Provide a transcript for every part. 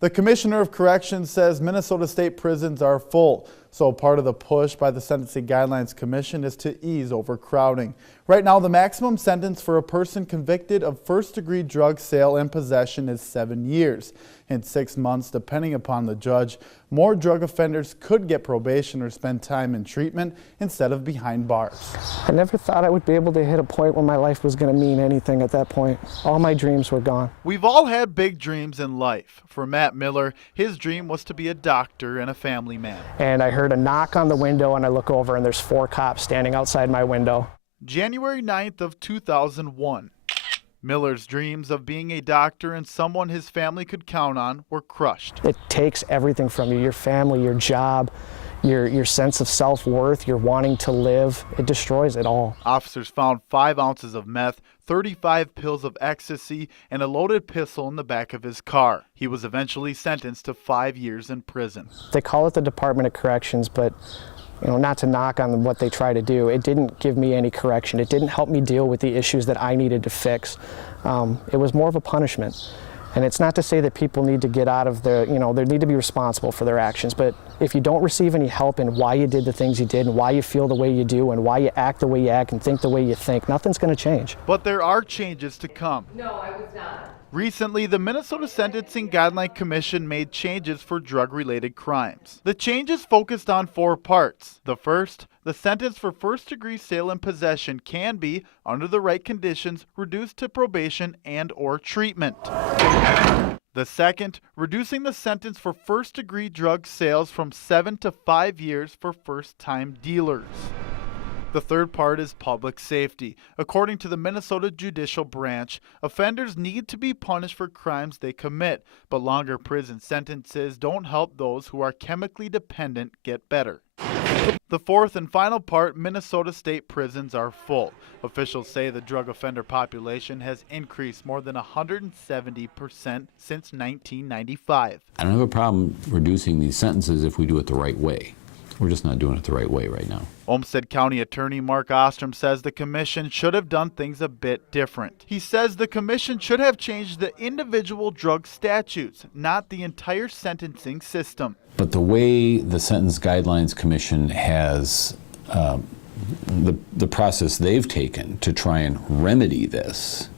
The Commissioner of Corrections says Minnesota state prisons are full, so part of the push by the Sentencing Guidelines Commission is to ease overcrowding. Right now, the maximum sentence for a person convicted of first-degree drug sale and possession is 7 years. In 6 months, depending upon the judge, more drug offenders could get probation or spend time in treatment instead of behind bars. I never thought I would be able to hit a point where my life was going to mean anything at that point. All my dreams were gone. We've all had big dreams in life. For Matt Miller, his dream was to be a doctor and a family man. And I heard a knock on the window, and I look over and there's 4 cops standing outside my window. January 9th of 2001. Miller's dreams of being a doctor and someone his family could count on were crushed. It takes everything from you, your family, your job, your sense of self-worth, your wanting to live. It destroys it all. Officers found 5 ounces of meth, 35 pills of ecstasy, and a loaded pistol in the back of his car. He was eventually sentenced to 5 years in prison. They call it the Department of Corrections, but not to knock on what they try to do, it didn't give me any correction. It didn't help me deal with the issues that I needed to fix. It was more of a punishment. And it's not to say that people need to get out of their, they need to be responsible for their actions. But if you don't receive any help in why you did the things you did and why you feel the way you do and why you act the way you act and think the way you think, nothing's going to change. But there are changes to come. No, I was not. Recently, the Minnesota Sentencing Guidelines Commission made changes for drug-related crimes. The changes focused on 4 parts. The first, the sentence for first-degree sale and possession can be, under the right conditions, reduced to probation and/or treatment. The second, reducing the sentence for first-degree drug sales from 7 to 5 years for first-time dealers. The third part is public safety. According to the Minnesota Judicial Branch, offenders need to be punished for crimes they commit, but longer prison sentences don't help those who are chemically dependent get better. The fourth and final part, Minnesota state prisons are full. Officials say the drug offender population has increased more than 170% since 1995. I don't have a problem reducing these sentences if we do it the right way. We're just not doing it the right way right now. Olmsted County Attorney Mark Ostrom says the commission should have done things a bit different. He says the commission should have changed the individual drug statutes, not the entire sentencing system. But the way the Sentence Guidelines Commission has the process they've taken to try and remedy this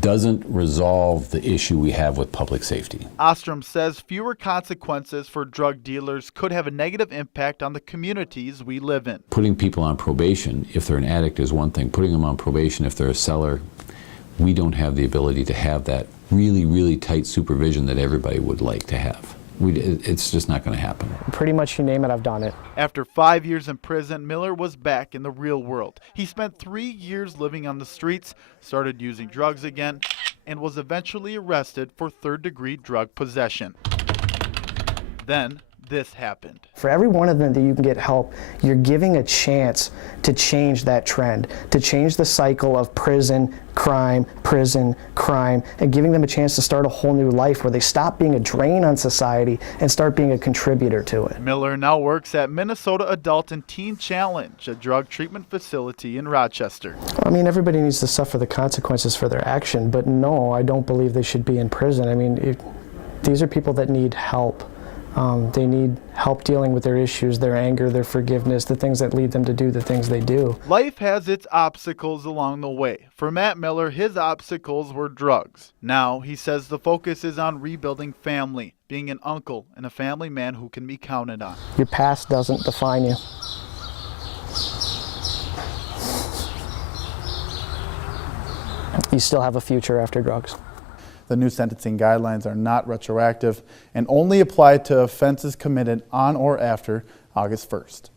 doesn't resolve the issue we have with public safety. Ostrom says fewer consequences for drug dealers could have a negative impact on the communities we live in. Putting people on probation, if they're an addict, is one thing. Putting them on probation if they're a seller, we don't have the ability to have that really, really tight supervision that everybody would like to have. It's just not going to happen. Pretty much you name it, I've done it. After 5 years in prison, Miller was back in the real world. He spent 3 years living on the streets, started using drugs again, and was eventually arrested for third-degree drug possession. Then this happened. For every one of them that you can get help, you're giving a chance to change that trend, to change the cycle of prison, crime, and giving them a chance to start a whole new life where they stop being a drain on society and start being a contributor to it. Miller now works at Minnesota Adult and Teen Challenge, a drug treatment facility in Rochester. I mean, everybody needs to suffer the consequences for their action, but no, I don't believe they should be in prison. I mean, these are people that need help. They need help dealing with their issues, their anger, their forgiveness, the things that lead them to do the things they do. Life has its obstacles along the way. For Matt Miller, his obstacles were drugs. Now, he says the focus is on rebuilding family, being an uncle and a family man who can be counted on. Your past doesn't define you. You still have a future after drugs. The new sentencing guidelines are not retroactive and only apply to offenses committed on or after August 1st.